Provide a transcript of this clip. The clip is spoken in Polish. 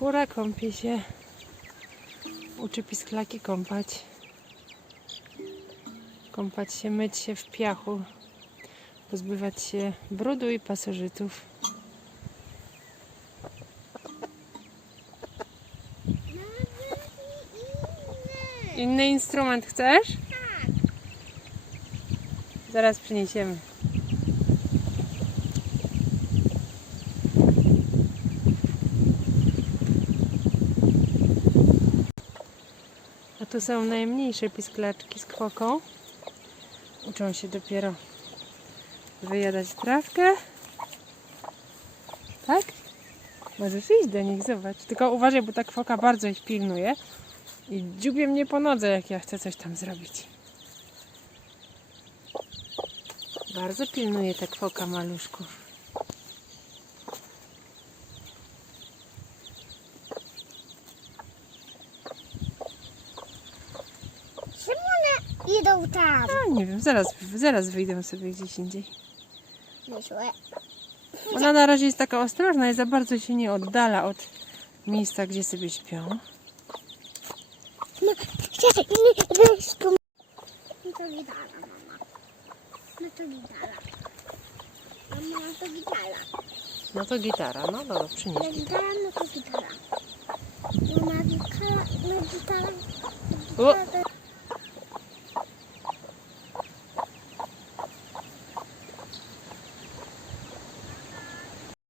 Kura kąpie się. Uczy pisklaki kąpać. Kąpać się, myć się w piachu. Pozbywać się brudu i pasożytów. Inny instrument chcesz? Zaraz przyniesiemy. Tu są najmniejsze pisklaczki z kwoką. Uczą się dopiero wyjadać trawkę. Tak? Możesz iść do nich, zobacz. Tylko uważaj, bo ta kwoka bardzo ich pilnuje. I dziubie mnie po nodze, jak ja chcę coś tam zrobić. Bardzo pilnuje ta kwoka maluszków. Idą tam? A nie wiem, zaraz, zaraz wyjdę sobie gdzieś indziej. Myślę. Ona na razie jest taka ostrożna i za bardzo się nie oddala od miejsca, gdzie sobie śpią. No, czekaj, nie, reszką. No to gitara, mama. No to gitara. Mama, no to gitara. No to gitara, no dobra, No przynieś. gitara, no to gitara. Mama, gitara, no gitara. O! gitara